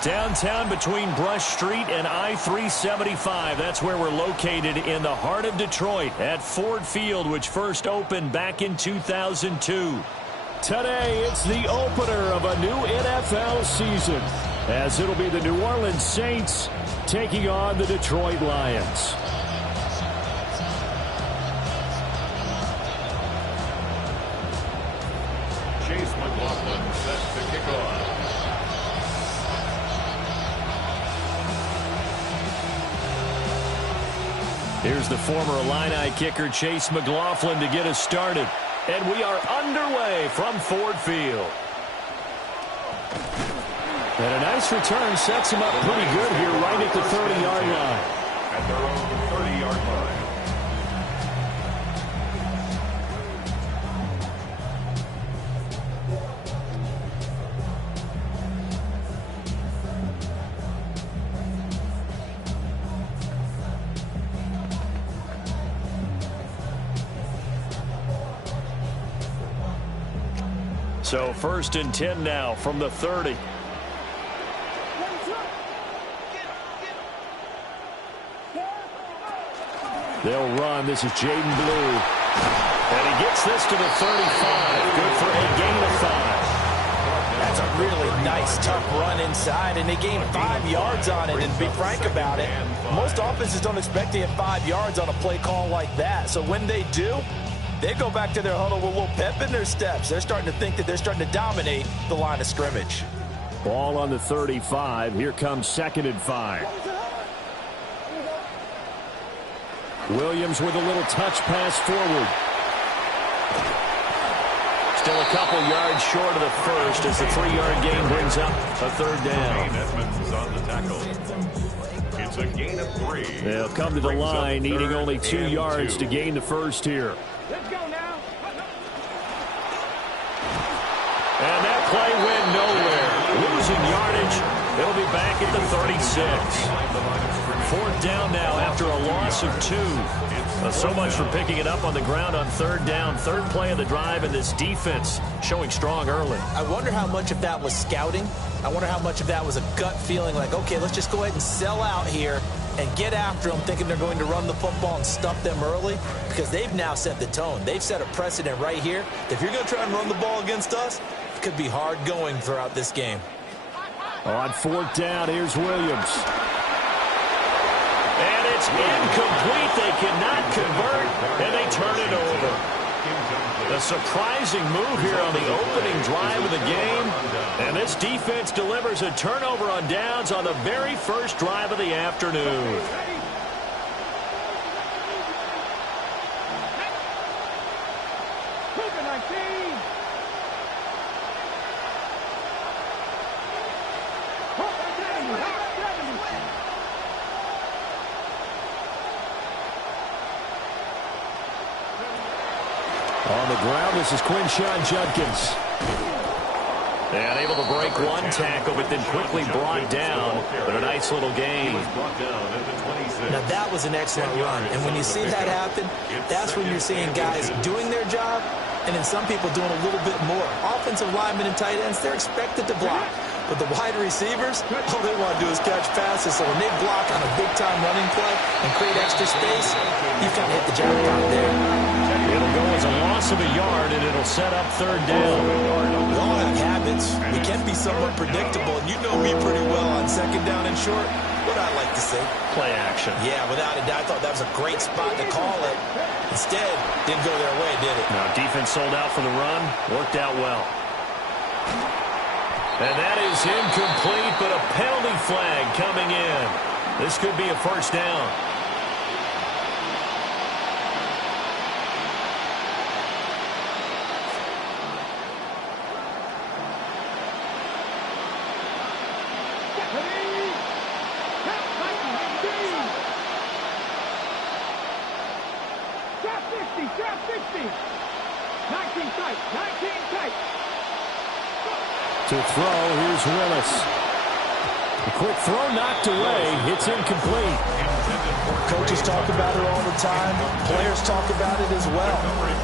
Downtown between Brush Street and I-375. That's where we're located in the heart of Detroit at Ford Field, which first opened back in 2002. Today, it's the opener of a new NFL season, as it'll be the New Orleans Saints taking on the Detroit Lions. Chase McLaughlin set to kick off. Here's the former Illini kicker, Chase McLaughlin, to get us started. And we are underway from Ford Field. And a nice return sets him up pretty good here right at the 30-yard line. At their own 30-yard line. So 1st and 10 now from the 30. They'll run. This is Jaden Blue. And he gets this to the 35. Good for a gain of 5. That's a really nice, tough run inside, and they gained 5 yards on it. And to be frank about it, most offenses don't expect to get 5 yards on a play call like that. So when they do, they go back to their huddle with a little pep in their steps. They're starting to think that they're starting to dominate the line of scrimmage. Ball on the 35. Here comes 2nd and 5. Williams with a little touch pass forward. Still a couple yards short of the first as the 3-yard gain brings up a 3rd down. Edmonds is on the tackle. It's a gain of 3. They'll come to the line needing only 2 yards to gain the first here. Let's go now. And that play went nowhere. Losing yardage. They'll be back at the 36. 4th down now after a loss of 2. So much for picking it up on the ground on 3rd down. 3rd play of the drive, and this defense showing strong early. I wonder how much of that was scouting. I wonder how much of that was a gut feeling like, okay, let's just go ahead and sell out here and get after them, thinking they're going to run the football and stuff them early, because they've now set the tone. They've set a precedent right here. If you're going to try and run the ball against us, it could be hard going throughout this game. On 4th down, here's Williams. And it's incomplete. They cannot convert, and they turn it over. A surprising move here on the opening drive of the game. And this defense delivers a turnover on downs on the very first drive of the afternoon. On the ground, this is Quinshawn Judkins. And able to break one tackle, but then quickly brought down. But a nice little gain. Now, that was an excellent run. And when you see that happen, that's when you're seeing guys doing their job, and then some people doing a little bit more. Offensive linemen and tight ends, they're expected to block. But the wide receivers, all they want to do is catch passes. So when they block on a big-time running play and create extra space, you've kind of hit the jackpot there. It'll go as a loss of a yard, and it'll set up 3rd down. We all have habits. We can be somewhat predictable, and you know me pretty well on 2nd down and short. What I like to say. Play action. Yeah, without a doubt, I thought that was a great spot to call it. Instead, didn't go their way, did it? Now, defense sold out for the run. Worked out well. And that is incomplete, but a penalty flag coming in. This could be a 1st down. Drop 60. 19 tight. 19 tight. To throw, here's Willis. A quick throw knocked away. It's incomplete. Coaches talk about it all the time. Players talk about it as well.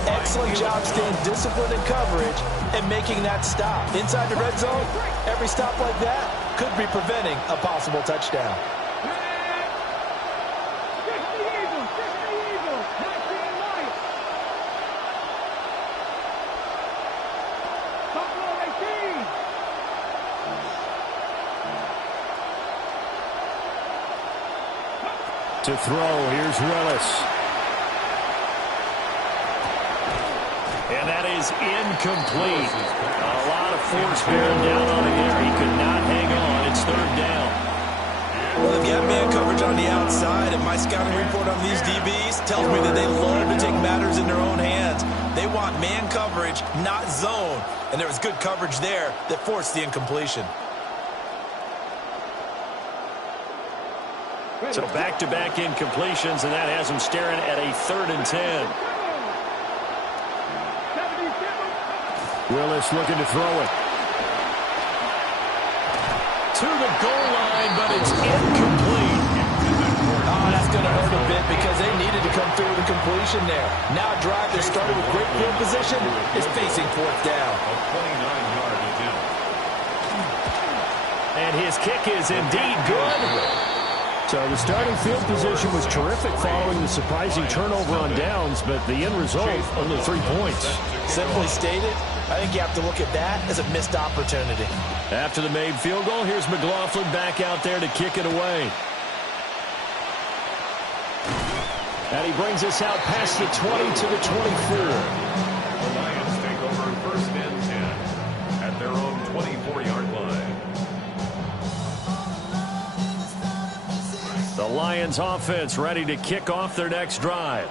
Excellent job staying disciplined in coverage and making that stop. Inside the red zone, every stop like that, could be preventing a possible touchdown. To throw, here's Willis. And that is incomplete. A lot of force bearing down on him there. He could not hang on. It's third down. Well, they've got man coverage on the outside, and my scouting report on these DBs tells me that they love to take matters in their own hands. They want man coverage, not zone. And there was good coverage there that forced the incompletion. So back-to-back incompletions, and that has him staring at a 3rd and 10. Willis looking to throw it. To the goal line, but it's incomplete. Oh, that's going to hurt a bit because they needed to come through with a completion there. Now a drive that started with great field position is facing 4th down. A 29-yard attempt. And his kick is indeed good. So the starting field position was terrific following the surprising turnover on downs, but the end result, only 3 points. Simply stated, I think you have to look at that as a missed opportunity. After the made field goal, here's McLaughlin back out there to kick it away. And he brings us out past the 20 to the 24. The Lions take over 1st and 10 at their own 24-yard line. The Lions offense ready to kick off their next drive.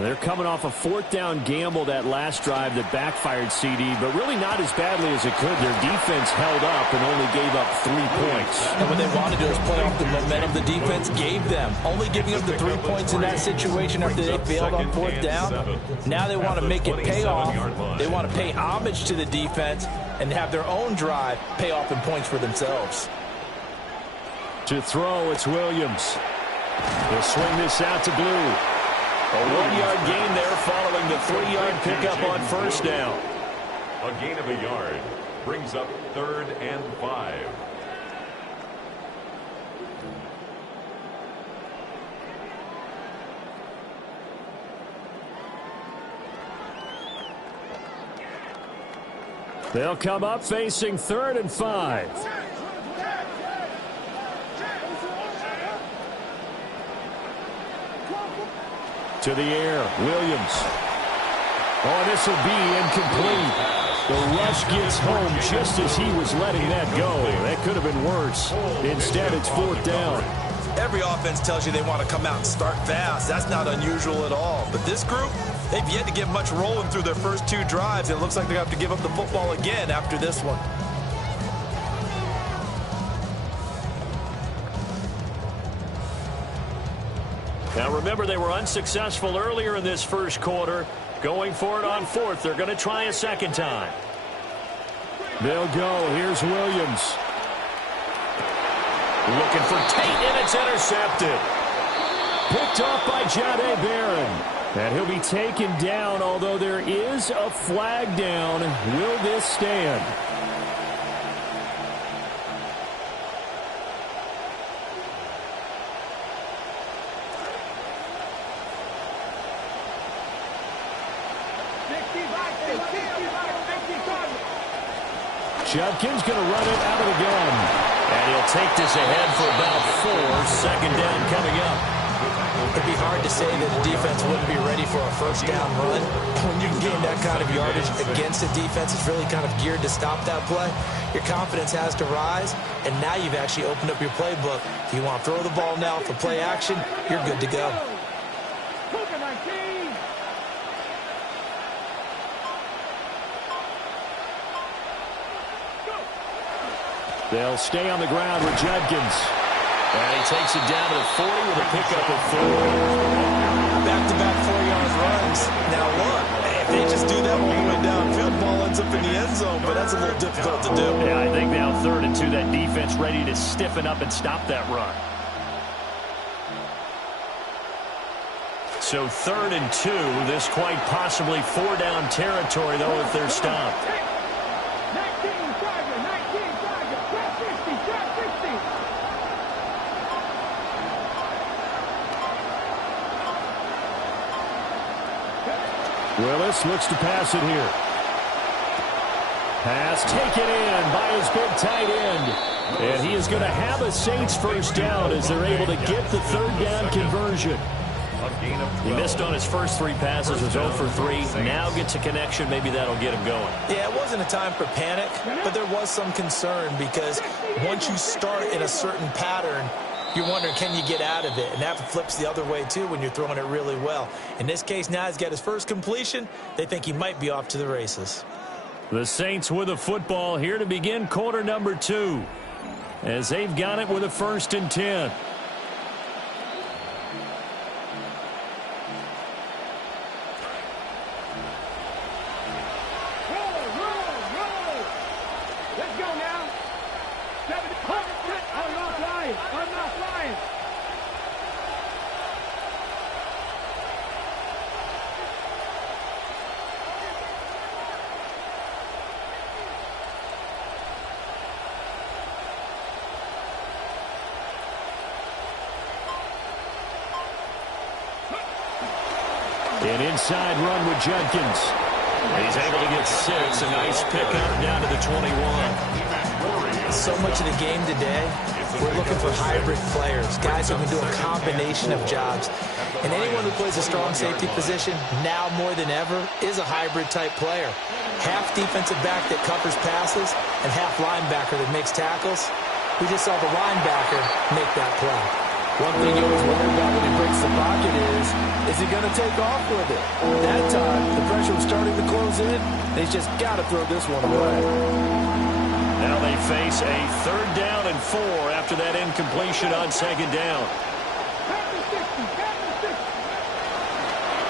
They're coming off a 4th down gamble that last drive that backfired CD, but really not as badly as it could. Their defense held up and only gave up 3 points. And what they wanted to do is play off the momentum the defense gave them. Only giving up the 3 points in that situation after they failed on 4th down. Now they want to make it pay off. They want to pay homage to the defense and have their own drive pay off in points for themselves. To throw, it's Williams. He'll swing this out to Blue. A 1-yard gain there following the 3-yard pickup on 1st down. A gain of a yard brings up 3rd and 5. They'll come up facing 3rd and 5. To the air, Williams. Oh, this will be incomplete. The rush gets home just as he was letting that go. That could have been worse. Instead, it's 4th down. Every offense tells you they want to come out and start fast. That's not unusual at all. But this group, they've yet to get much rolling through their first 2 drives. It looks like they have to give up the football again after this one. Now remember, they were unsuccessful earlier in this first quarter. Going for it on 4th. They're going to try a 2nd time. They'll go. Here's Williams. Looking for Tate, and it's intercepted. Picked off by Jahdae Barron. And he'll be taken down, although there is a flag down. Will this stand? Judkins going to run it out of the gun. And he'll take this ahead for about 4. 2nd down coming up. It'd be hard to say that the defense wouldn't be ready for a 1st down run. When you can gain that kind of yardage against a defense that's really kind of geared to stop that play, your confidence has to rise, and now you've actually opened up your playbook. If you want to throw the ball now for play action, you're good to go. They'll stay on the ground with Judkins. And he takes it down to the 40 with a pickup of 4. Back-to-back 4-yard runs. Now look, if they just do that all the way downfield, ball ends up in the end zone, but that's a little difficult to do. Yeah, I think now 3rd and 2, that defense ready to stiffen up and stop that run. So 3rd and 2, this quite possibly 4-down territory, though, if they're stopped. Willis looks to pass it here. Pass taken in by his big tight end. And he is going to have a Saints first down as they're able to get the third down conversion. He missed on his first 3 passes, was 0 for 3. Now gets a connection. Maybe that'll get him going. Yeah, it wasn't a time for panic, but there was some concern because once you start in a certain pattern, you're wondering, can you get out of it? And that flips the other way, too, when you're throwing it really well. In this case, now he's got his first completion. They think he might be off to the races. The Saints with the football here to begin quarter number 2, as they've got it with a 1st and 10. An inside run with Judkins. He's able to get 6. A nice pickup down to the 21. So much of the game today, we're looking for hybrid players, guys who can do a combination of jobs. And anyone who plays a strong safety position, now more than ever, is a hybrid-type player. Half defensive back that covers passes and half linebacker that makes tackles. We just saw the linebacker make that play. One thing you always worry about when he breaks the pocket is he going to take off with it? That time, the pressure was starting to close in, and he's just got to throw this one away. Now they face a 3rd down and 4 after that incompletion on 2nd down.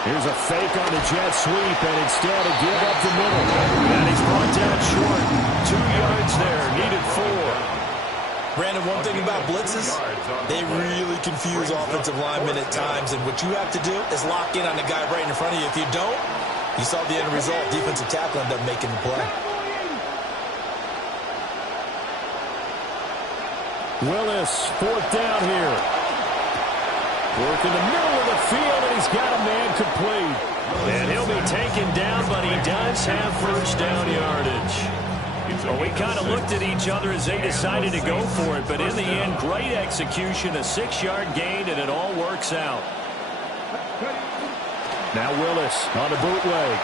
Here's a fake on the jet sweep, and instead a give up the middle. And he's brought down short. 2 yards there, needed 4. Brandon, one thing about blitzes, they really confuse offensive linemen at times, and what you have to do is lock in on the guy right in front of you. If you don't, you saw the end result. Defensive tackle ended up making the play. Willis, 4th down here. Working the middle of the field, and he's got a man complete. And he'll be taken down, but he does have first down yardage. Well, we kind of looked at each other as they decided to go for it, but in the end, great execution, a 6-yard gain, and it all works out. Now Willis on a bootleg.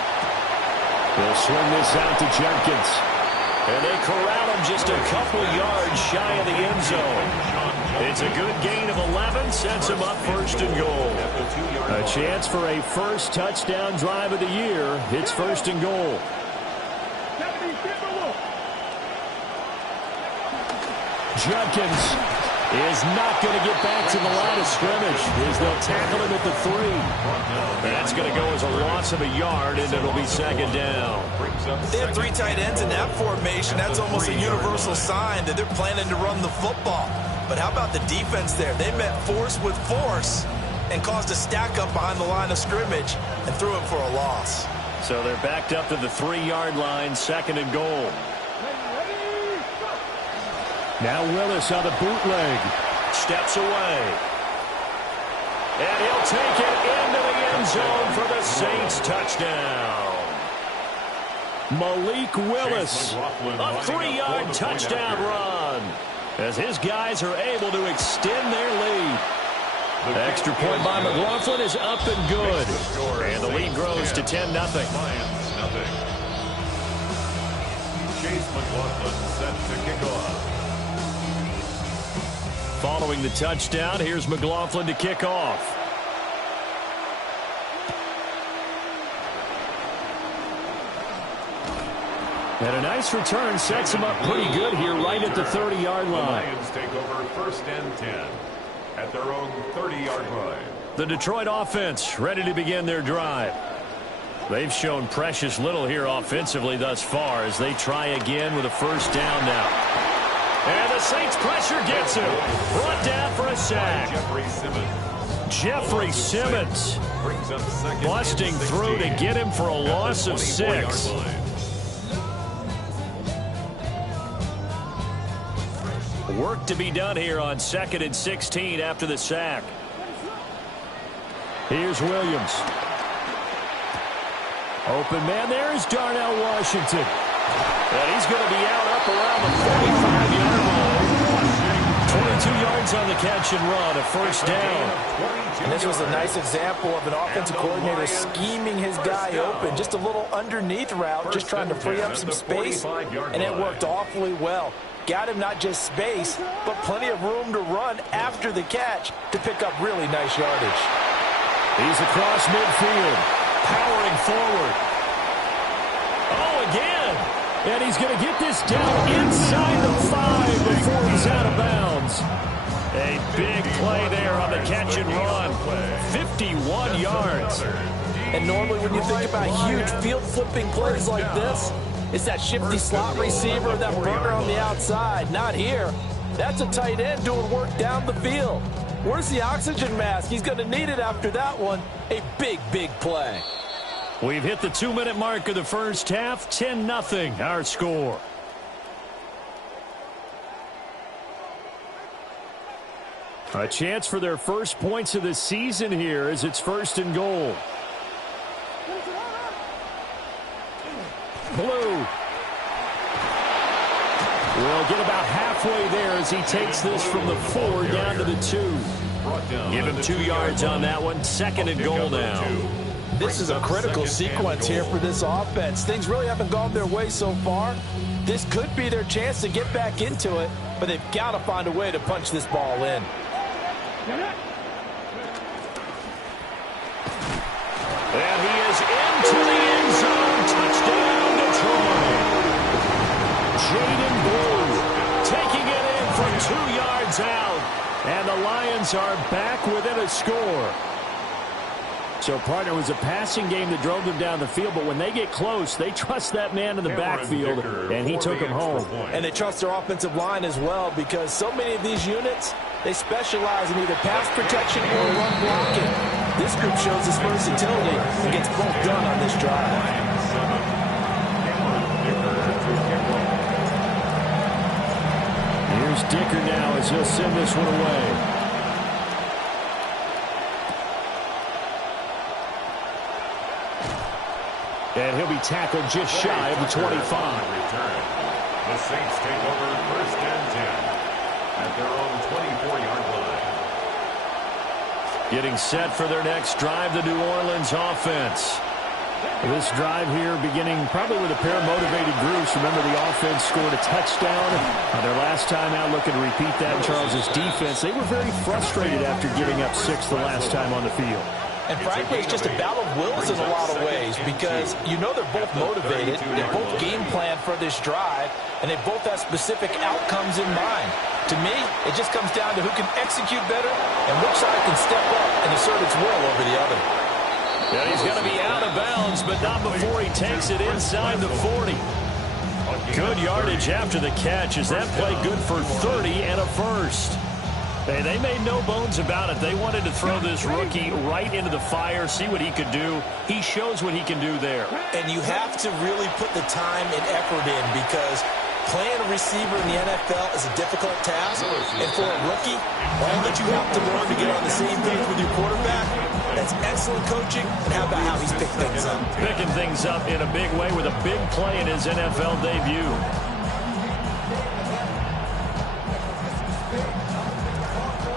They'll swing this out to Jenkins. And they corral him just a couple yards shy of the end zone. It's a good gain of 11, sets him up 1st and goal. A chance for a first touchdown drive of the year. It's 1st and goal. Judkins is not going to get back to the line of scrimmage as they'll tackle him at the 3. That's going to go as a loss of a yard, and it'll be 2nd down. They have 3 tight ends in that formation. That's almost a universal sign that they're planning to run the football. But how about the defense there? They met force with force and caused a stack up behind the line of scrimmage and threw him for a loss. So they're backed up to the 3-yard line, 2nd and goal. Now Willis on the bootleg. Steps away. And he'll take it into the end zone for the Saints touchdown. Malik Willis, a 3-yard touchdown run, as his guys are able to extend their lead. The extra point by McLaughlin is up and good. And the lead grows to 10-0. Chase McLaughlin set to kick off. Following the touchdown, here's McLaughlin to kick off. And a nice return sets him up pretty good here right at the 30-yard line. The Lions take over 1st and 10 at their own 30-yard line. The Detroit offense ready to begin their drive. They've shown precious little here offensively thus far as they try again with a 1st down now. And the Saints pressure gets him. Brought down for a sack. Jeffrey Simmons busting through to get him for a loss of 6. Work to be done here on 2nd and 16 after the sack. Here's Williams. Open man there is Darnell Washington. And he's going to be out up around the 45-yard line. 22 yards on the catch and run, a first down. And this was a nice example of an offensive coordinator scheming his guy open. Just a little underneath route, just trying to free up some space, and it worked awfully well. Got him not just space, but plenty of room to run after the catch to pick up really nice yardage. He's across midfield, powering forward. Oh, again. And he's going to get this down inside the 5 before he's out of bounds. A big play there on the catch and run. 51 yards. And normally when you think about huge field-flipping plays like this, it's that shifty slot receiver, that burner on the outside. Not here. That's a tight end doing work down the field. Where's the oxygen mask? He's going to need it after that one. A big, big play. We've hit the 2-minute mark of the first half. 10-0 our score. A chance for their first points of the season here as it's 1st and goal. Blue will get about halfway there as he takes this from the 4 down to the 2. Give him 2 yards on that one. 2nd and goal now. This is a critical sequence here for this offense. Things really haven't gone their way so far. This could be their chance to get back into it, but they've got to find a way to punch this ball in. And he is into the end zone. Touchdown, Detroit. Jaden Blue taking it in from 2 yards out. And the Lions are back within a score. So, partner, it was a passing game that drove them down the field, but when they get close, they trust that man in the backfield, and he took them home. And they trust their offensive line as well, because so many of these units, they specialize in either pass protection or run blocking. This group shows its versatility and gets both done on this drive. Here's Dicker now as he'll send this one away. And he'll be tackled just shy of the 25. The Saints take over 1st and 10 at their own 24-yard line. Getting set for their next drive, the New Orleans offense. This drive here beginning probably with a pair of motivated groups. Remember, the offense scored a touchdown on their last time out. Looking to repeat that in Charles' defense. They were very frustrated after giving up 6 the last time on the field. And frankly, it's just a battle of wills in a lot of ways, because you know they're both motivated, they both game plan for this drive, and they both have specific outcomes in mind. To me, it just comes down to who can execute better and which side can step up and assert its will over the other. Yeah, he's going to be out of bounds, but not before he takes it inside the 40. Good yardage after the catch. Is that play good for 30 and a first? Hey, they made no bones about it. They wanted to throw this rookie right into the fire, see what he could do. He shows what he can do there. And you have to really put the time and effort in, because playing a receiver in the NFL is a difficult task. And for a rookie, all that you have to learn to get on the same page with your quarterback, that's excellent coaching. And how about how he's picked things up? Picking things up in a big way with a big play in his NFL debut.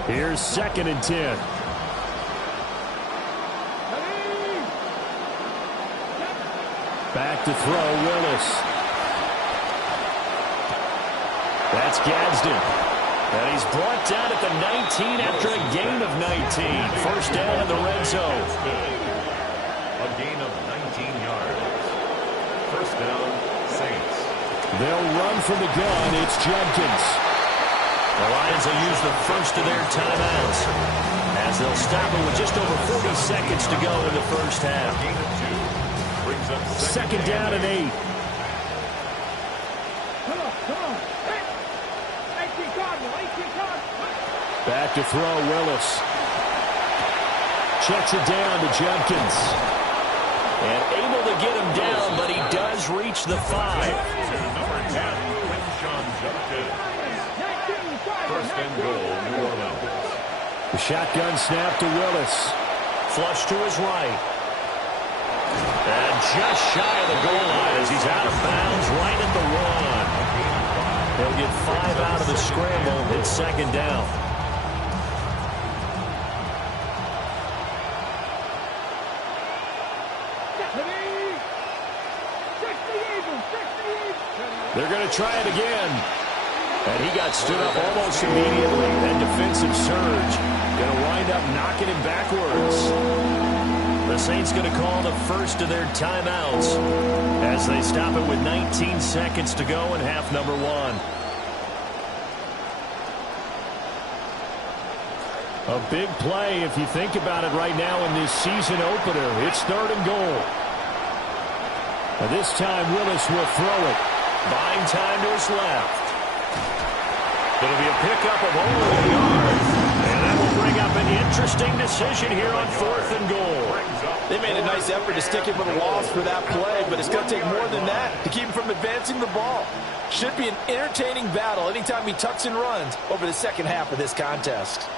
Here's 2nd and 10. Back to throw, Willis. That's Gadsden. And he's brought down at the 19 after a gain of 19. First down in the red zone. A gain of 19 yards. First down, Saints. They'll run from the gun. It's Jenkins. The Lions will use the first of their timeouts as they'll stop it with just over 40 seconds to go in the first half. Second down and 8. Back to throw, Willis. Checks it down to Jenkins. And able to get him down, but he does reach the 5. First and goal, New Orleans. The shotgun snap to Willis. Flush to his right. And just shy of the goal line as he's out of bounds right at the 1. He'll get 5 out of the scramble. It's second down. They're going to try it again. And he got stood up almost immediately. That defensive surge going to wind up knocking him backwards. The Saints going to call the first of their timeouts as they stop it with 19 seconds to go in half number 1. A big play if you think about it right now in this season opener. It's 3rd and goal. And this time Willis will throw it. Buying time to his left. It'll be a pickup of only a yard. And that will bring up an interesting decision here on 4th and goal. They made a nice effort to stick him with a loss for that play, but it's going to take more than that to keep him from advancing the ball. Should be an entertaining battle anytime he tucks and runs over the second half of this contest.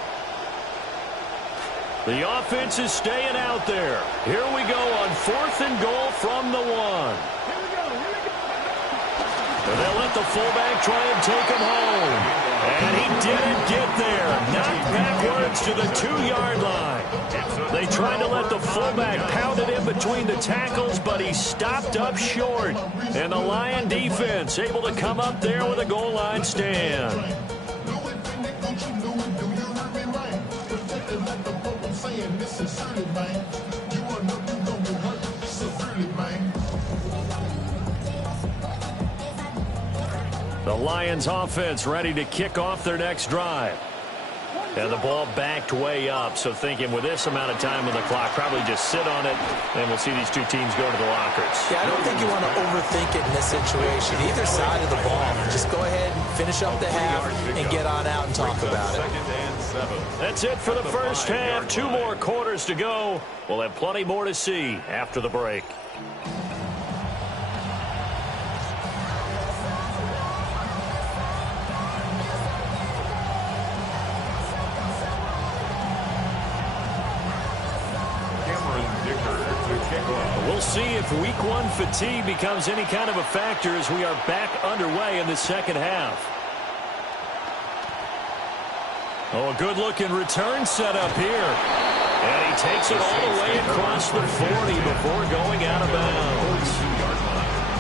The offense is staying out there. Here we go on 4th and goal from the 1. And they'll let the fullback try and take him home. And he didn't get there. Knocked backwards to the 2-yard line. They tried to let the fullback pound it in between the tackles, but he stopped up short. And the Lion defense able to come up there with a goal line stand. The Lions offense ready to kick off their next drive. And the ball backed way up, so thinking with this amount of time on the clock, probably just sit on it, and we'll see these two teams go to the lockers. Yeah, I don't think you want to overthink it in this situation. Either side of the ball. Just go ahead and finish up the half and get on out and talk about it. That's it for the first half. 2 more quarters to go. We'll have plenty more to see after the break. We'll see if week 1 fatigue becomes any kind of a factor as we are back underway in the second half. Oh, a good-looking return set up here. And he takes it all the way across the 40 before going out of bounds.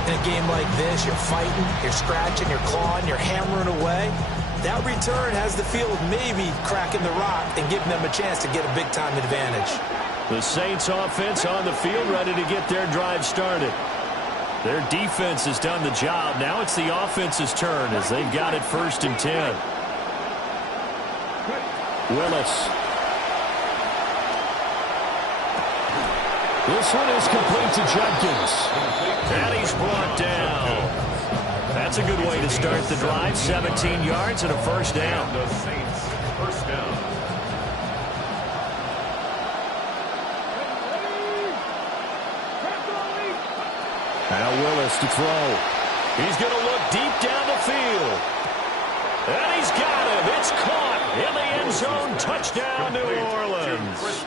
In a game like this, you're fighting, you're scratching, you're clawing, you're hammering away. That return has the feel of maybe cracking the rock and giving them a chance to get a big-time advantage. The Saints offense on the field ready to get their drive started. Their defense has done the job. Now it's the offense's turn as they've got it 1st and 10. Willis. This one is complete to Jenkins. And he's brought down. That's a good way to start the drive. 17 yards and a first down. The Saints, first down. Now Willis to throw. He's going to look deep down the field. And he's got him. It's caught in the end zone. Touchdown, New Orleans.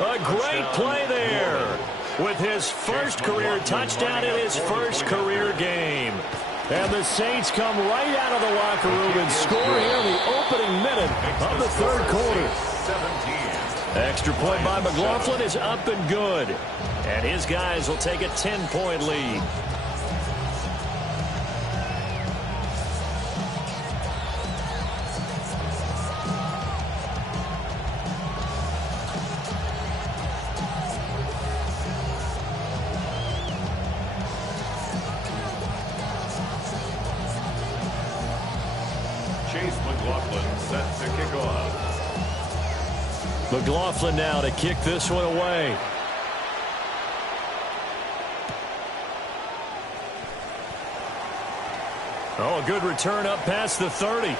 A great play there with his first career touchdown in his first career game. And the Saints come right out of the locker room and score here in the opening minute of the 3rd quarter. Extra point by McLaughlin is up and good. And his guys will take a 10-point lead. McLaughlin set to kick off. McLaughlin now to kick this one away. Oh, a good return up past the 30. And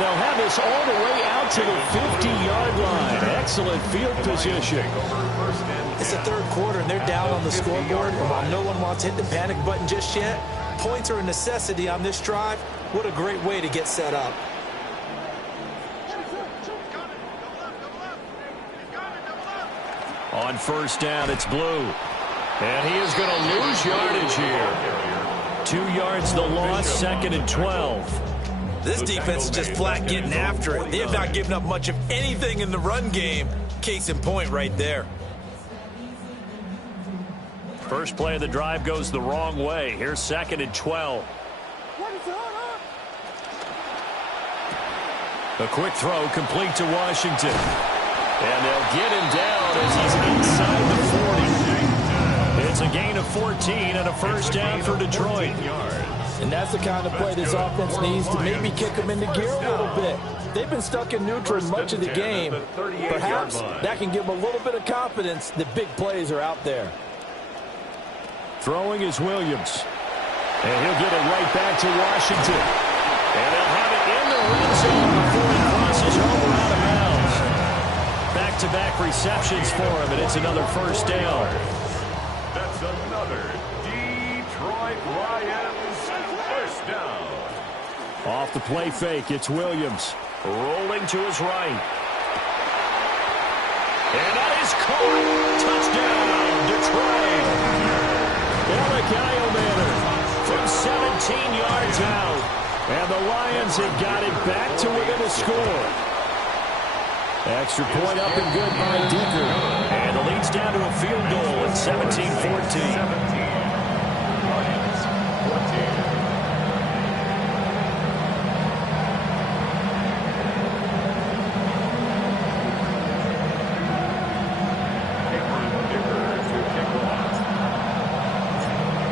they'll have this all the way out to the 50-yard line. Excellent field position. It's the 3rd quarter, and they're down on the scoreboard. And while no one wants to hit the panic button just yet, points are a necessity on this drive. What a great way to get set up. On first down, it's Blue. And he is going to lose yardage here. 2 yards the loss, 2nd and 12. This defense is just flat getting after it. They have not given up much of anything in the run game. Case in point right there. First play of the drive goes the wrong way. Here's 2nd and 12. A quick throw complete to Washington. And they'll get him down as he's inside the 40. It's a gain of 14 and a first down for Detroit. And that's the kind of play this offense needs to maybe kick them into gear a little bit. They've been stuck in neutral much of the game. Perhaps that can give them a little bit of confidence that big plays are out there. Throwing is Williams. And he'll get it right back to Washington. And they'll have it in the red zone before he crosses over out of bounds. Back-to-back receptions for him, and it's another first down. That's another Detroit Lions first down. Off the play fake, it's Williams. Rolling to his right. And that is caught. Touchdown, Detroit. Ezekiel Manor from 17 yards out. And the Lions have got it back to within a score. Extra point up and good by Dicker. And the lead's down to a field goal at 17-14.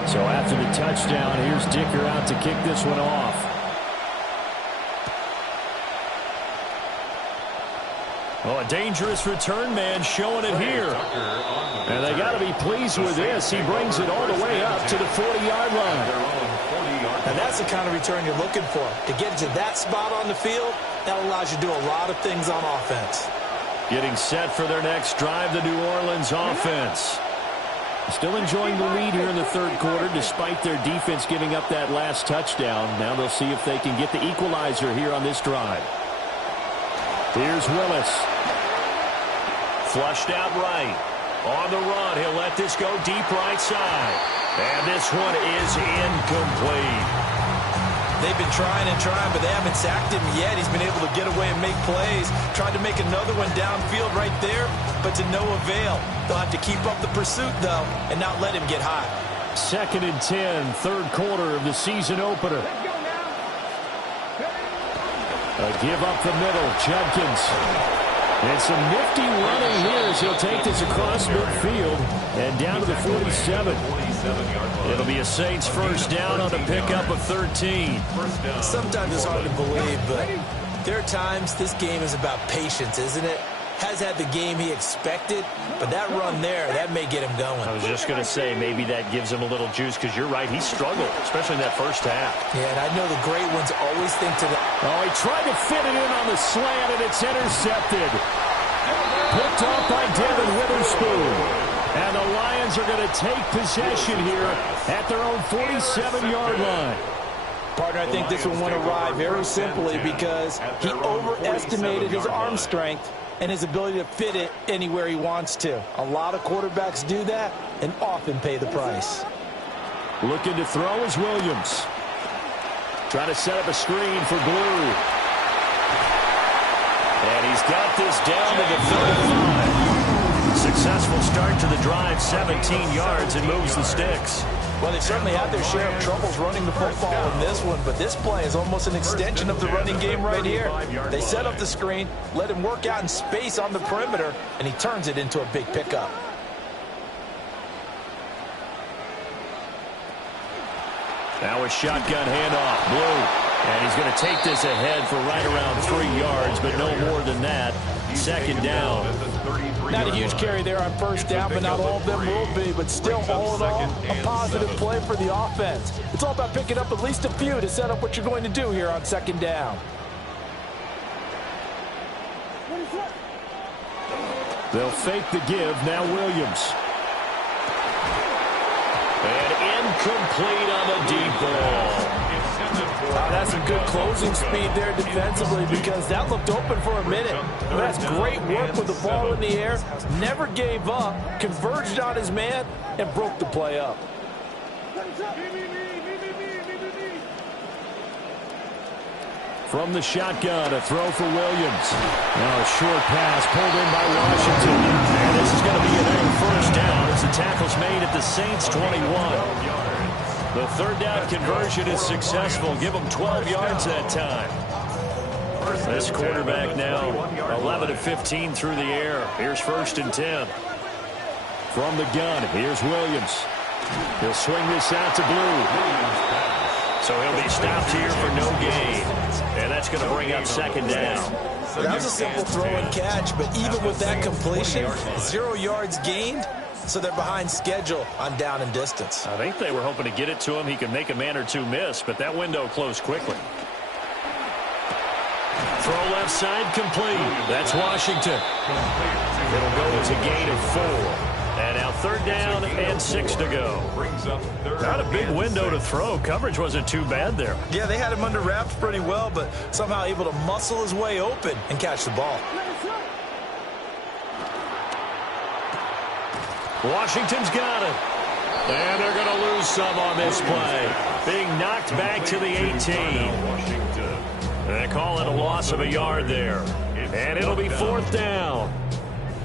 So after the touchdown, here's Dicker out to kick this one off. Oh, a dangerous return man showing it here. And they got to be pleased with this. He brings it all the way up to the 40-yard line. And that's the kind of return you're looking for. To get to that spot on the field, that allows you to do a lot of things on offense. Getting set for their next drive, the New Orleans offense. Still enjoying the lead here in the third quarter despite their defense giving up that last touchdown. Now they'll see if they can get the equalizer here on this drive. Here's Willis. Flushed out right. On the run, he'll let this go deep right side. And this one is incomplete. They've been trying and trying, but they haven't sacked him yet. He's been able to get away and make plays. Tried to make another one downfield right there, but to no avail. They'll have to keep up the pursuit, though, and not let him get high. 2nd and 10, third quarter of the season opener. A give up the middle, Judkins. And some nifty running here as he'll take this across midfield and down to the 47. It'll be a Saints first down on a pickup of 13. Sometimes it's hard to believe, but there are times this game is about patience, isn't it? Has had the game he expected, but that run there, that may get him going. I was just going to say maybe that gives him a little juice because you're right, he struggled, especially in that first half. Yeah, and I know the great ones always think to the... Oh, he tried to fit it in on the slant, and it's intercepted. Picked off by Devin Witherspoon. And the Lions are going to take possession here at their own 47-yard line. Partner, I think this one went awry very simply because he overestimated his arm strength and his ability to fit it anywhere he wants to. A lot of quarterbacks do that and often pay the price. Looking to throw is Williams. Trying to set up a screen for Blue. And he's got this down to the 35. Successful start to the drive, 17 yards, and moves the sticks. Well, they certainly had their share of troubles running the football in this one, but this play is almost an extension of the running game right here. They set up the screen, let him work out in space on the perimeter, and he turns it into a big pickup. Now a shotgun handoff, Blue. And he's going to take this ahead for right around 3 yards, but no more than that. Second down. Not a huge carry there on first down, but not all of them will be. But still, all in all, a positive play for the offense. It's all about picking up at least a few to set up what you're going to do here on second down. They'll fake the give. Now Williams. And incomplete on the deep ball. That's some good closing speed there defensively because that looked open for a minute. But that's great work with the ball in the air. Never gave up, converged on his man, and broke the play up. From the shotgun, a throw for Williams. Now a short pass pulled in by Washington. And this is going to be another first down as the tackle's made at the Saints' 21. The third down conversion is successful. Give them 12 yards that time. This quarterback now 11 of 15 through the air. Here's 1st and 10. From the gun, here's Williams. He'll swing this out to Blue. So he'll be stopped here for no gain. And that's going to bring up 2nd down. That was a simple throw and catch, but even with that completion, 0 yards gained. So they're behind schedule on down and distance. I think they were hoping to get it to him. He could make a man or two miss, but that window closed quickly. Throw left side complete. That's Washington. It'll go as a gain of 4. And now 3rd down and 6 to go. Not a big window to throw. Coverage wasn't too bad there. Yeah, they had him under wraps pretty well, but somehow able to muscle his way open and catch the ball. Washington's got it. And they're going to lose some on this play. Being knocked back to the 18. They call it a loss of a yard there. And it'll be 4th down.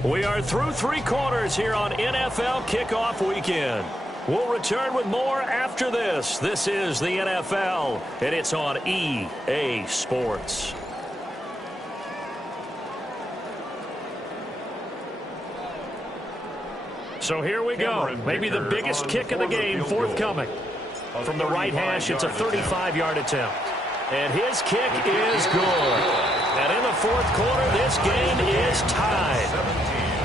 We are through 3 quarters here on NFL Kickoff Weekend. We'll return with more after this. This is the NFL, and it's on EA Sports. So here we go. Maybe the biggest kick of the game forthcoming. From the right hash, it's a 35-yard attempt. And his kick is good. And in the 4th quarter, this game is tied.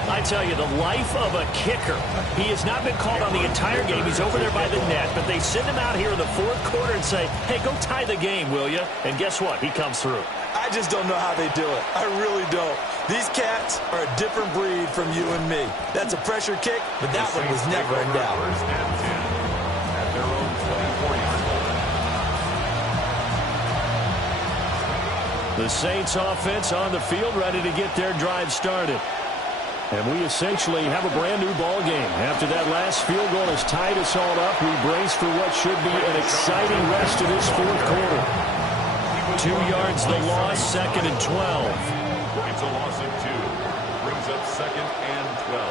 I tell you, the life of a kicker. He has not been called on the entire game. He's over there by the net, but they send him out here in the 4th quarter and say, hey, go tie the game, will you? And guess what? He comes through. I just don't know how they do it. I really don't. These cats are a different breed from you and me. That's a pressure kick, but that one was never in doubt. At their own 24-yard line. The Saints offense on the field, ready to get their drive started. And we essentially have a brand new ball game. After that last field goal has tied us all up, we brace for what should be an exciting rest of this 4th quarter. 2 yards the loss, 2nd and 12. It's a loss of 2. Brings up 2nd and 12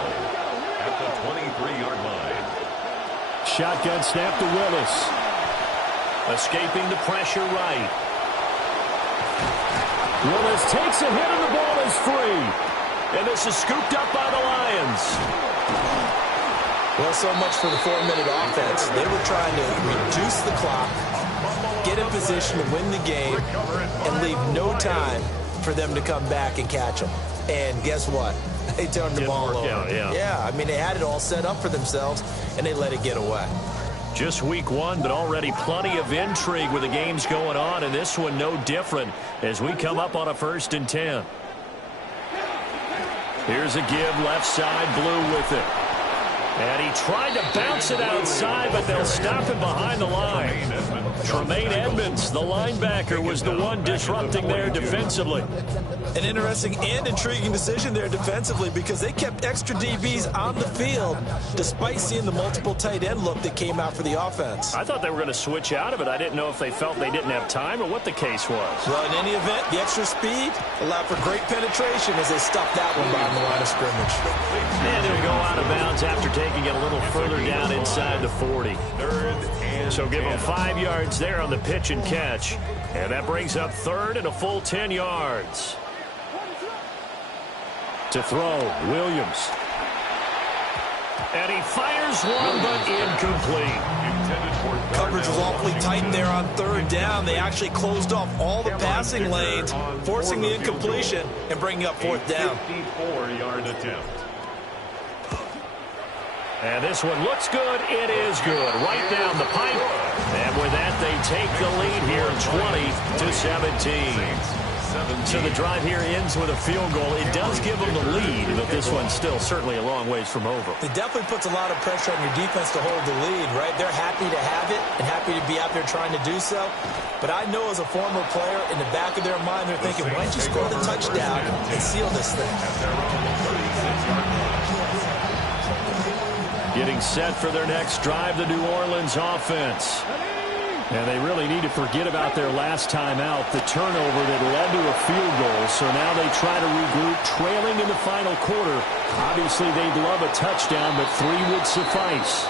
at the 23-yard line. Shotgun snap to Willis. Escaping the pressure right. Willis takes a hit and the ball is free. And this is scooped up by the Lions. Well, so much for the 4-minute offense. They were trying to reduce the clock, get in position to win the game, and leave no time for them to come back and catch them. And guess what? They turned the ball over. Yeah, I mean, they had it all set up for themselves, and they let it get away. Just week 1, but already plenty of intrigue with the games going on, and this one no different as we come up on a 1st and 10. Here's a give, left side, Blue with it. And he tried to bounce it outside, but they'll stop him behind the line. Tremaine Edmonds, the linebacker, was the one disrupting there defensively. An interesting and intriguing decision there defensively because they kept extra DBs on the field despite seeing the multiple tight end look that came out for the offense. I thought they were going to switch out of it. I didn't know if they felt they didn't have time or what the case was. Well, in any event, the extra speed allowed for great penetration as they stuffed that one behind the line of scrimmage. And it'll go out of bounds after taking it a little further down inside the 40. So give them 5 yards there on the pitch and catch. And that brings up 3rd and a full 10 yards. To throw, Williams. And he fires one, but incomplete. Coverage was awfully tight there on 3rd down. They actually closed off all the passing lanes, forcing the incompletion and bringing up 4th down. 54-yard attempt. And this one looks good. It is good. Right down the pipe. And with that, they take the lead here, 20-17. So the drive here ends with a field goal. It does give them the lead, but this one's still certainly a long ways from over. It definitely puts a lot of pressure on your defense to hold the lead, right? They're happy to have it and happy to be out there trying to do so. But I know as a former player, in the back of their mind, they're thinking, why don't you score the touchdown and seal this thing? Getting set for their next drive, the New Orleans offense. And they really need to forget about their last time out, the turnover that led to a field goal. So now they try to regroup, trailing in the final quarter. Obviously, they'd love a touchdown, but 3 would suffice.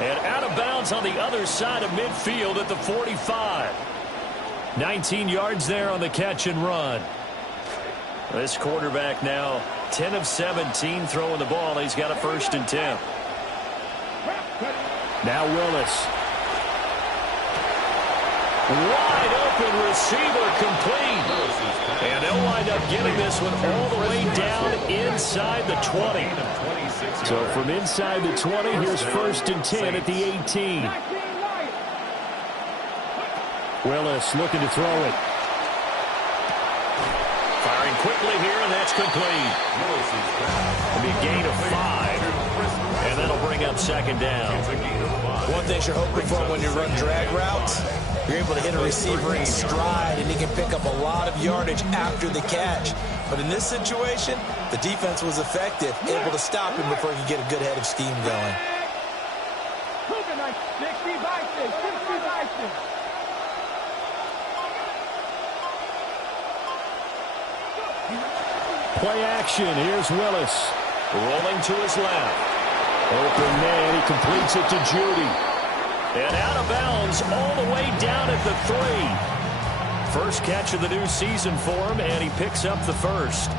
And out of bounds on the other side of midfield at the 45. 19 yards there on the catch and run. This quarterback now 10 of 17 throwing the ball. He's got a 1st and 10. Now Willis. Wide open receiver complete. And they'll wind up getting this one all the way down inside the 20. So from inside the 20, here's 1st and 10 at the 18. Willis looking to throw it. Firing quickly here, and that's complete. It'll be a gain of 5. And that'll bring up 2nd down. One thing you're hoping for when you run drag routes, you're able to hit a receiver in stride, and he can pick up a lot of yardage after the catch. But in this situation, the defense was effective, able to stop him before he could get a good head of steam going. Play action. Here's Willis. Rolling to his left. Open man. He completes it to Judy. And out of bounds all the way down at the 3. First catch of the new season for him, and he picks up the 1st.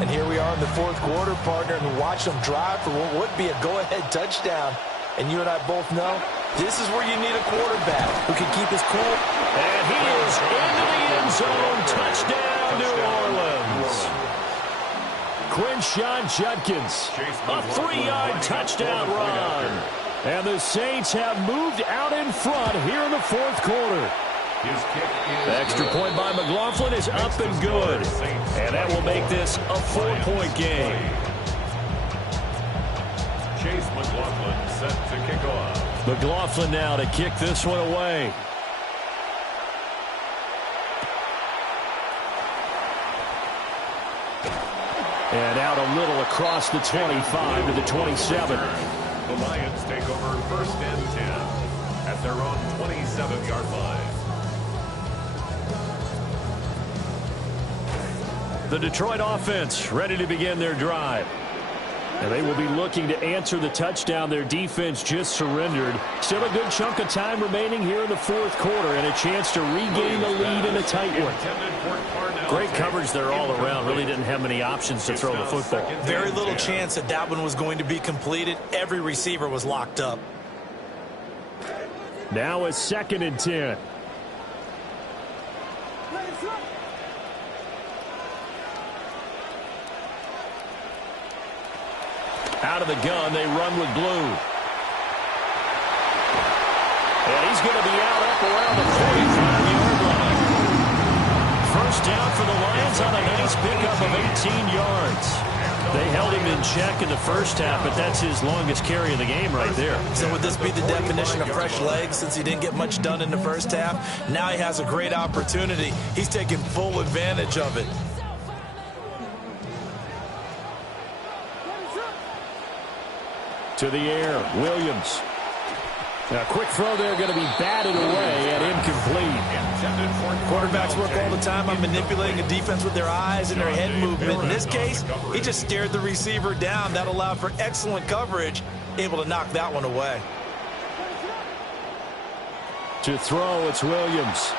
And here we are in the 4th quarter, partner, and watch them drive for what would be a go-ahead touchdown. And you and I both know this is where you need a quarterback who can keep his cool. And he is into the end zone. Touchdown, New Orleans. Quinshon Judkins, a 3-yard touchdown run. And the Saints have moved out in front here in the 4th quarter. The extra point by McLaughlin is up and good. And that will make this a 4-point game. Chase McLaughlin set to kick off. McLaughlin now to kick this one away. And out a little across the 25 to the 27. The Lions take over 1st and 10 at their own 27-yard line. The Detroit offense ready to begin their drive. And they will be looking to answer the touchdown their defense just surrendered. Still a good chunk of time remaining here in the 4th quarter and a chance to regain the lead in a tight one. Great coverage there all around. Really didn't have many options to throw the football. Very little chance that that one was going to be completed. Every receiver was locked up. Now a 2nd and 10. Out of the gun, they run with Blue. And he's going to be out up around the 45-yard line. First down for the Lions on a nice pickup of 18 yards. They held him in check in the first half, but that's his longest carry of the game right there. So would this be the definition of fresh legs since he didn't get much done in the first half? Now he has a great opportunity. He's taking full advantage of it. To the air, Williams. A quick throw there, going to be batted away and incomplete. Quarterbacks work all the time on manipulating a defense with their eyes and their head movement. In this case, he just stared the receiver down. That allowed for excellent coverage, able to knock that one away. To throw, it's Williams.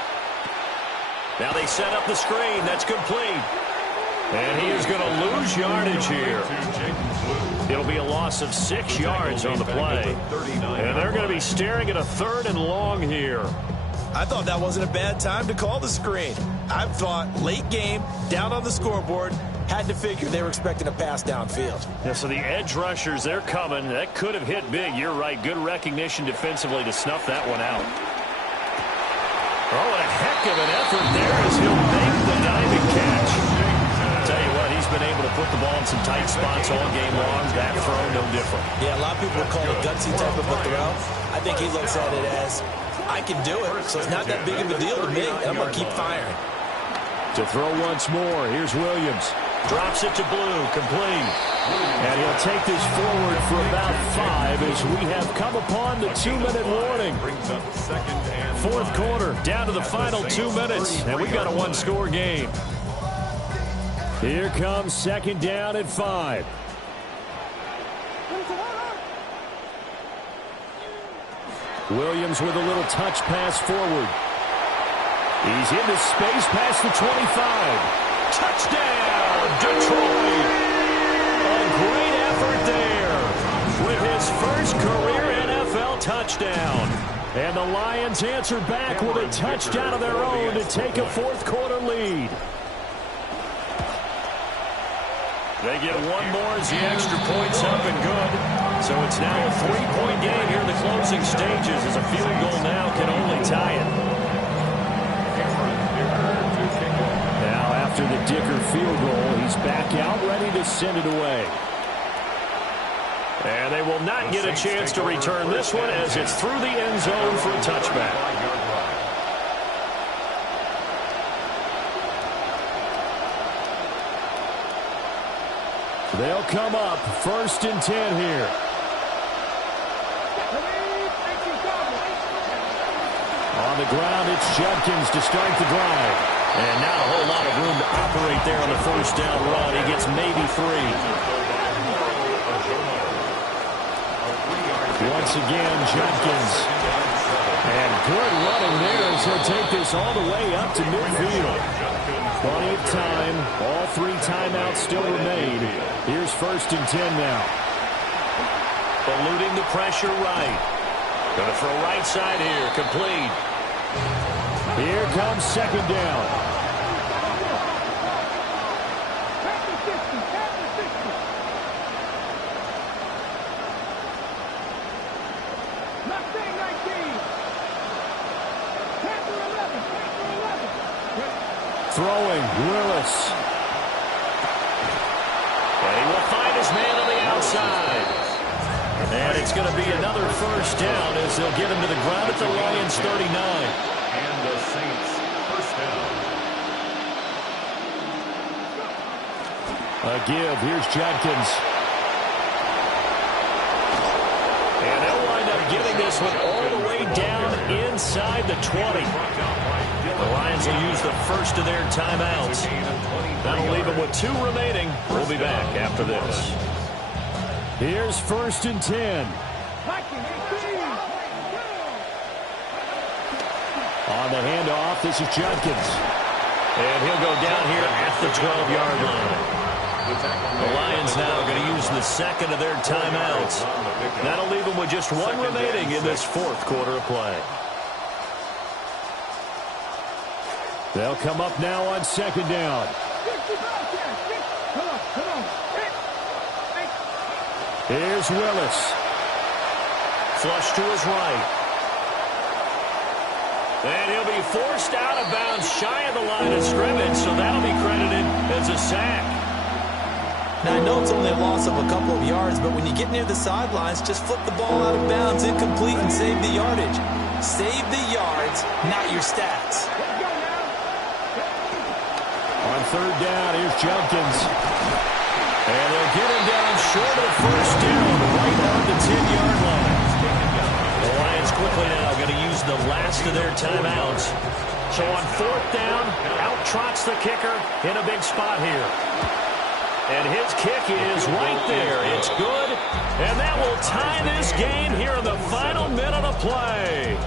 Now they set up the screen. That's complete. And he is going to lose yardage here. It'll be a loss of 6 yards on the play. And they're going to be staring at a 3rd and long here. I thought that wasn't a bad time to call the screen. I thought late game, down on the scoreboard, had to figure they were expecting a pass downfield. Yeah, so the edge rushers, they're coming. That could have hit big. You're right. Good recognition defensively to snuff that one out. Oh, what a heck of an effort there as he'll make the diving the ball in some tight spots all game long. That throw, no different. Yeah, a lot of people would call it a gutsy type of a throw. I think he looks at it as, I can do it, so it's not that big of a deal to me, and I'm going to keep firing. To throw once more, here's Williams. Drops it to Blue, complete. And he'll take this forward for about 5 as we have come upon the 2-minute warning. Fourth quarter, down to the final 2 minutes, and we've got a one-score game. Here comes second down at 5. Williams with a little touch pass forward. He's into space past the 25. Touchdown, Detroit! A great effort there with his first career NFL touchdown. And the Lions answer back with a touchdown of their own to take a fourth quarter lead. They get one more as the extra point's up and good. So it's now a 3-point game here in the closing stages as a field goal now can only tie it. Now after the Dicker field goal, he's back out ready to send it away. And they will not get a chance to return this one as it's through the end zone for a touchback. They'll come up first and 10 here. On the ground, it's Judkins to start the drive. And not a whole lot of room to operate there on the first down run. He gets maybe 3. Once again, Judkins. And good running there as he'll take this all the way up to midfield. Plenty of time. All 3 timeouts still remain. Here's first and 10 now. Eluding the pressure right. Going to throw right side here. Complete. Here comes second down. Throwing, Willis. And he will find his man on the outside. And it's going to be another first down as they'll get him to the ground at the Lions 39. And the Saints first down. A give. Here's Judkins. And they'll wind up getting this one all the way down inside the 20. The Lions will use the first of their timeouts. That'll leave them with 2 remaining. We'll be back after this. Here's first and 10. On the handoff, this is Judkins. And he'll go down here at the 12-yard line. The Lions now going to use the second of their timeouts. That'll leave them with just 1 remaining in this fourth quarter of play. They'll come up now on second down. Here's Willis. Flush to his right. And he'll be forced out of bounds shy of the line of scrimmage, so that'll be credited as a sack. Now, I know it's only a loss of a couple of yards, but when you get near the sidelines, just flip the ball out of bounds, incomplete, and save the yardage. Save the yards, not your stats. On third down, here's Judkins. And they'll get him down short of the first down, right on the 10-yard line. The Lions quickly now going to use the last of their timeouts. So on fourth down, out trots the kicker in a big spot here. And his kick is right there. It's good. And that will tie this game here in the final minute of play.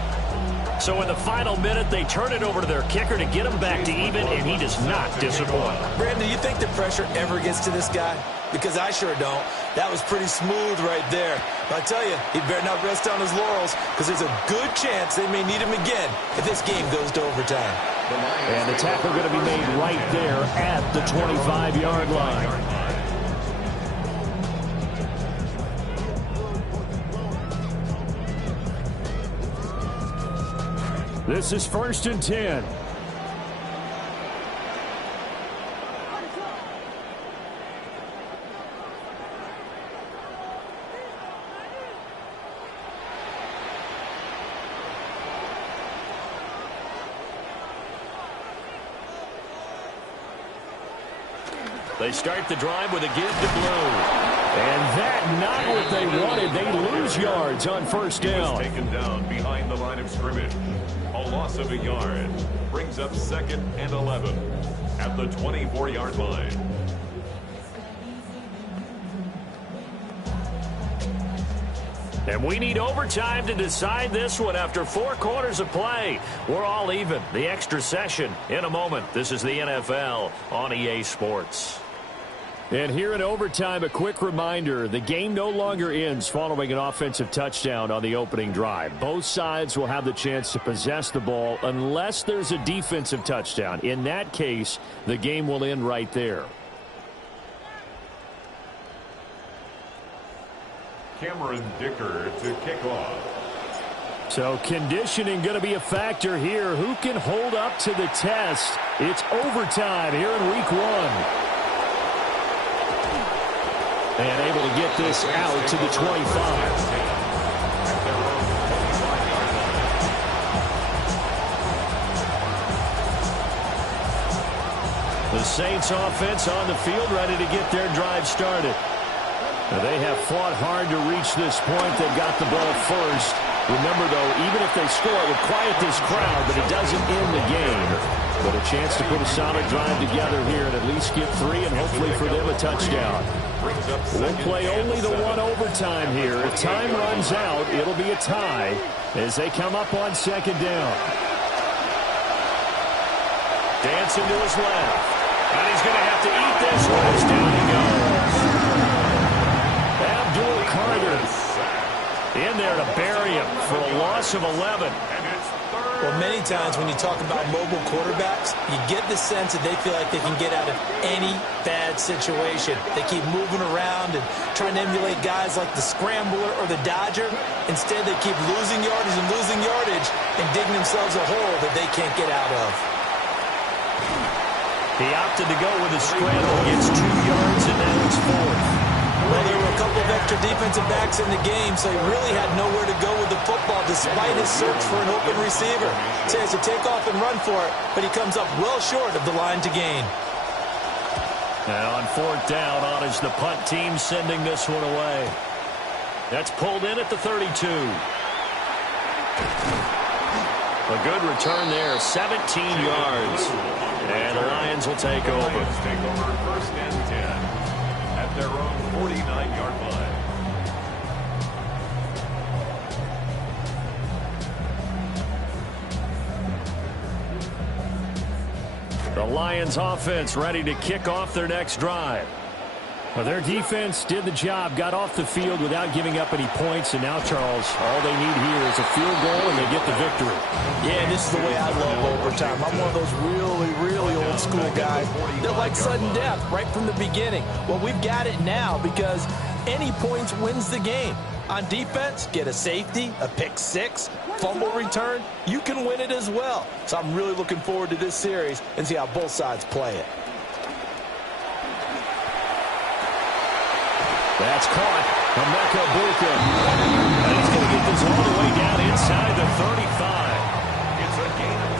So in the final minute, they turn it over to their kicker to get him back to even, and he does not disappoint. Brandon, do you think the pressure ever gets to this guy? Because I sure don't. That was pretty smooth right there. But I tell you, he better not rest on his laurels, because there's a good chance they may need him again if this game goes to overtime. And the tackle going to be made right there at the 25-yard line. This is first and 10. They start the drive with a give to Blue. And that not what they wanted. They lose yards on first down. Taken down behind the line of scrimmage. A loss of a yard brings up 2nd and 11 at the 24-yard line. And we need overtime to decide this one after 4 quarters of play. We're all even. The extra session in a moment. This is the NFL on EA Sports. And here in overtime, a quick reminder, the game no longer ends following an offensive touchdown on the opening drive. Both sides will have the chance to possess the ball unless there's a defensive touchdown. In that case, the game will end right there. Cameron Dicker to kick off. So conditioning going to be a factor here. Who can hold up to the test? It's overtime here in week 1. And able to get this out to the 25. The Saints offense on the field ready to get their drive started. Now they have fought hard to reach this point. They've got the ball first. Remember, though, even if they score, it would quiet this crowd, but it doesn't end the game. But a chance to put a solid drive together here and at least get 3 and hopefully for them a touchdown. We'll play only the 1 overtime here. If time runs out, it'll be a tie as they come up on 2nd down. Dancing to his left. And he's going to have to eat this one as down he goes. Abdul Carter in there to bury him for a loss of 11. Well, many times when you talk about mobile quarterbacks, you get the sense that they feel like they can get out of any bad situation. They keep moving around and trying to emulate guys like the scrambler or the dodger. Instead, they keep losing yardage and digging themselves a hole that they can't get out of. He opted to go with a scramble. Gets 2 yards, and now it's 4th. Well, there were a couple of extra defensive backs in the game, so he really had nowhere to go with the football despite his search for an open receiver. So he has to take off and run for it, but he comes up well short of the line to gain. And on 4th down, on is the punt team sending this one away. That's pulled in at the 32. A good return there, 17 yards. And the Lions will take over. Take over 1st and 10 at their own 49-yard line. The Lions offense ready to kick off their next drive. Well, their defense did the job, got off the field without giving up any points, and now, Charles, all they need here is a field goal and they get the victory. Yeah, this is the way I love overtime. I'm one of those really old school guys. They're like sudden death right from the beginning. Well, we've got it now because any points wins the game. On defense, get a safety, a pick 6, fumble return, you can win it as well. So I'm really looking forward to this series and see how both sides play it. That's caught. Emeka Buka. And he's going to get this all the way down inside the 35.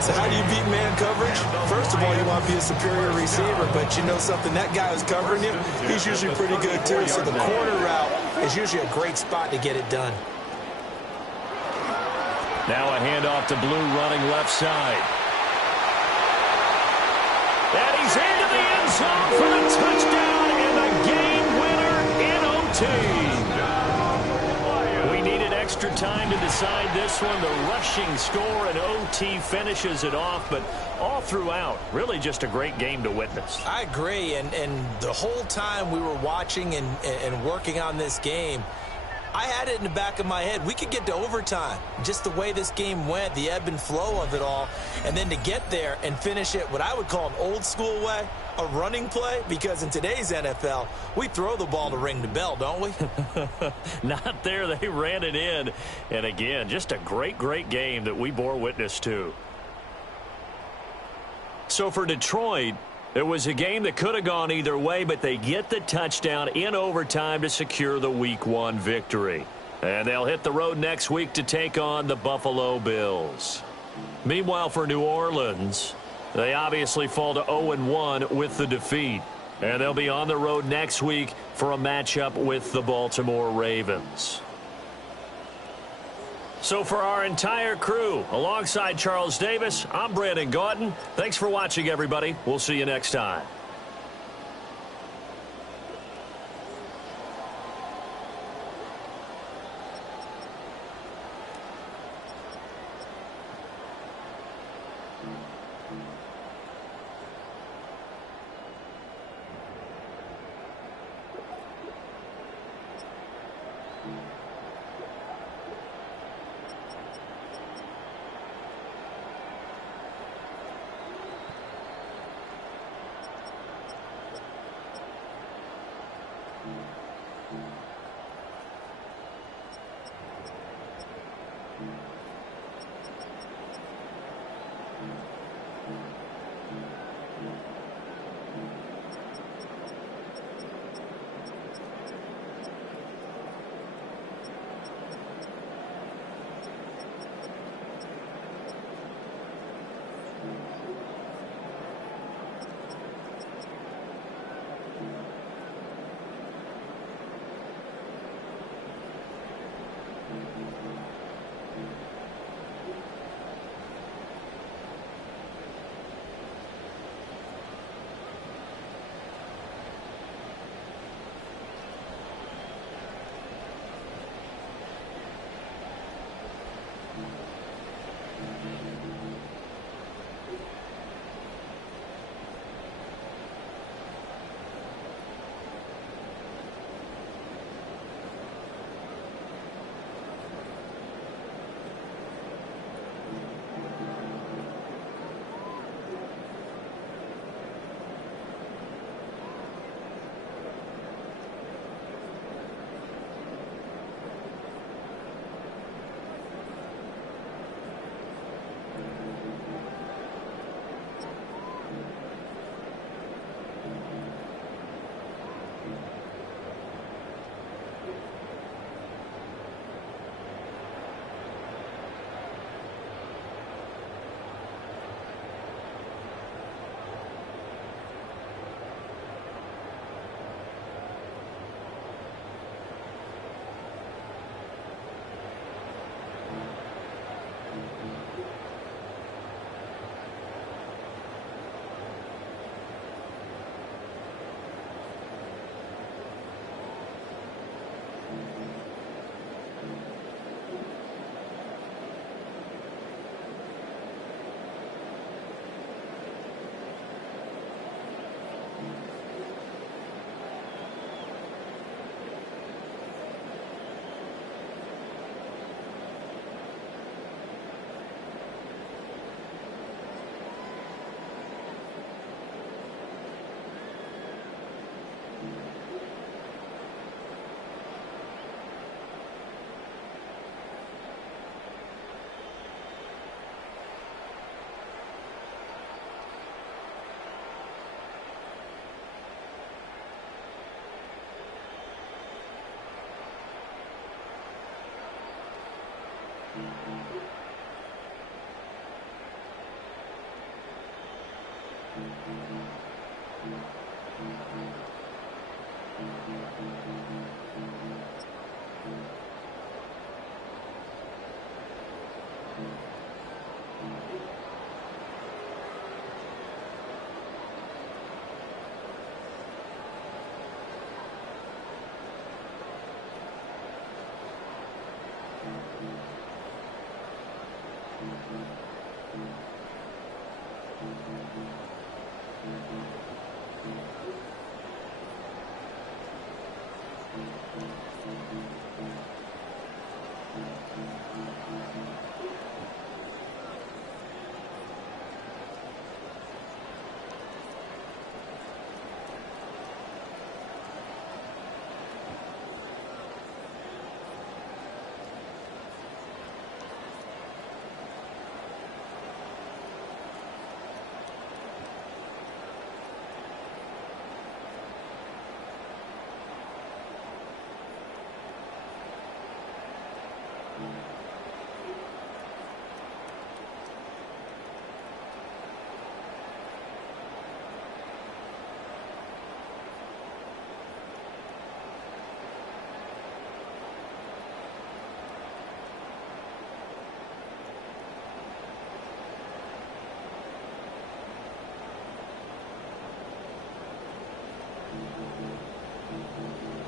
So how do you beat man coverage? First of all, you want to be a superior receiver, but you know something, that guy who's covering you, he's usually pretty good too. So the corner route is usually a great spot to get it done. Now a handoff to Blue running left side. And he's into the end zone for the touchdown and the game winner in OT. We needed extra time to decide this one. The rushing score and OT finishes it off, but all throughout, really just a great game to witness. I agree, and the whole time we were watching and working on this game, I had it in the back of my head. We could get to overtime. Just the way this game went, the ebb and flow of it all, and then to get there and finish it what I would call an old school way, a running play, because in today's NFL, we throw the ball to ring the bell, don't we? Not there. They ran it in. And again, just a great game that we bore witness to. So for Detroit, it was a game that could have gone either way, but they get the touchdown in overtime to secure the Week 1 victory. And they'll hit the road next week to take on the Buffalo Bills. Meanwhile, for New Orleans, they obviously fall to 0-1 with the defeat. And they'll be on the road next week for a matchup with the Baltimore Ravens. So for our entire crew, alongside Charles Davis, I'm Brandon Gaudin. Thanks for watching, everybody. We'll see you next time. Thank you.